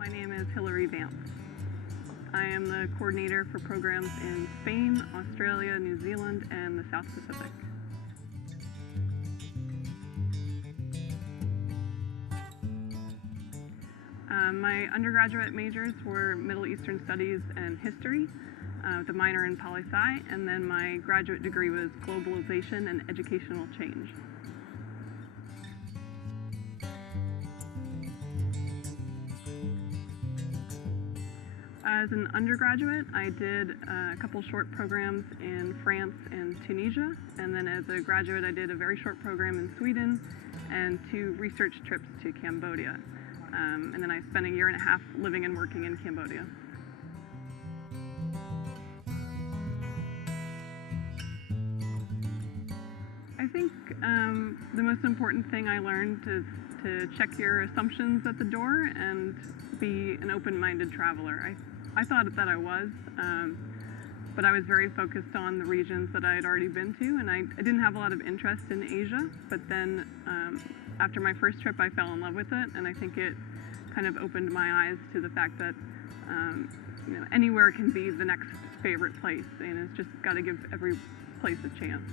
My name is Hillary Vance. I am the coordinator for programs in Spain, Australia, New Zealand, and the South Pacific. My undergraduate majors were Middle Eastern Studies and History, with a minor in poli-sci, and then my graduate degree was Globalization and Educational Change. As an undergraduate, I did a couple short programs in France and Tunisia, and then as a graduate I did a very short program in Sweden and 2 research trips to Cambodia. And then I spent a year and a half living and working in Cambodia. I think the most important thing I learned is to check your assumptions at the door and be an open-minded traveler. I thought that I was, but I was very focused on the regions that I had already been to, and I didn't have a lot of interest in Asia, but then after my first trip I fell in love with it, and I think it kind of opened my eyes to the fact that anywhere can be the next favorite place, and it's just got to give every place a chance.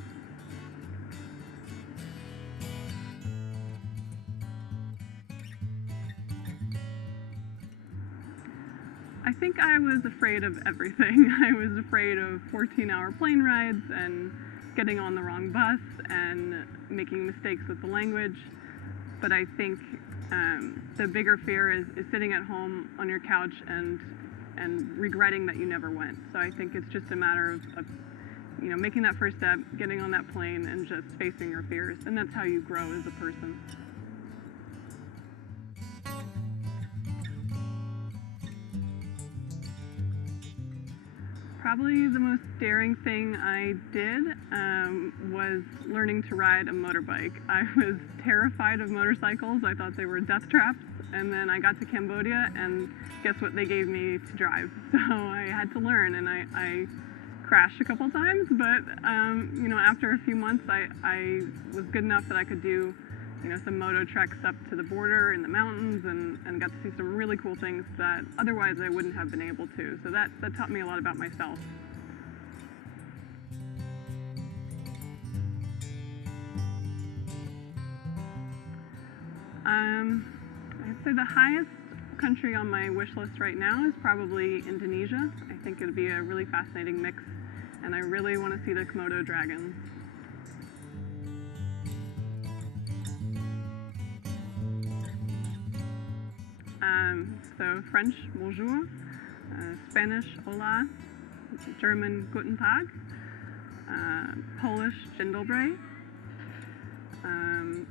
I think I was afraid of everything. I was afraid of 14-hour plane rides and getting on the wrong bus and making mistakes with the language. But I think the bigger fear is sitting at home on your couch and regretting that you never went. So I think it's just a matter of making that first step, getting on that plane, and just facing your fears. And that's how you grow as a person. Probably the most daring thing I did was learning to ride a motorbike. I was terrified of motorcycles. I thought they were death traps. And then I got to Cambodia, and guess what they gave me to drive? So I had to learn, and I crashed a couple times, but after a few months I was good enough that I could do some moto treks up to the border in the mountains, and got to see some really cool things that otherwise I wouldn't have been able to. So that taught me a lot about myself. I'd say the highest country on my wish list right now is probably Indonesia. I think it would be a really fascinating mix, and I really want to see the Komodo dragon. So French, bonjour, Spanish, hola, German, guten Tag, Polish, dzień dobry,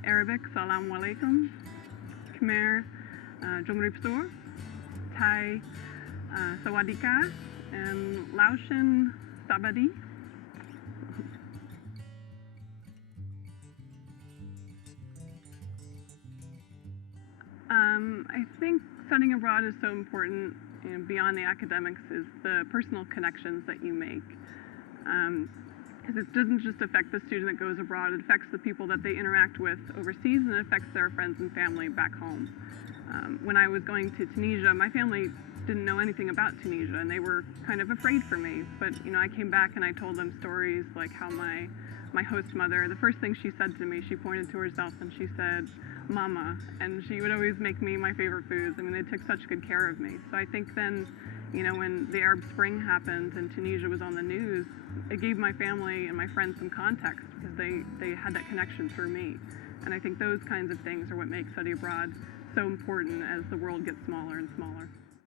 Arabic, salam alaikum, Khmer, Jongrypsur, Thai, sawadika, and Laotian, sabadi. I think studying abroad is so important, beyond the academics, is the personal connections that you make. Because it doesn't just affect the student that goes abroad, it affects the people that they interact with overseas, and it affects their friends and family back home. When I was going to Tunisia, my family didn't know anything about Tunisia, and they were kind of afraid for me. But I came back and I told them stories like how my host mother, the first thing she said to me, she pointed to herself and she said, "Mama," and she would always make me my favorite foods. I mean, they took such good care of me. So I think then, when the Arab Spring happened and Tunisia was on the news, it gave my family and my friends some context, because they had that connection through me. And I think those kinds of things are what make study abroad so important as the world gets smaller and smaller.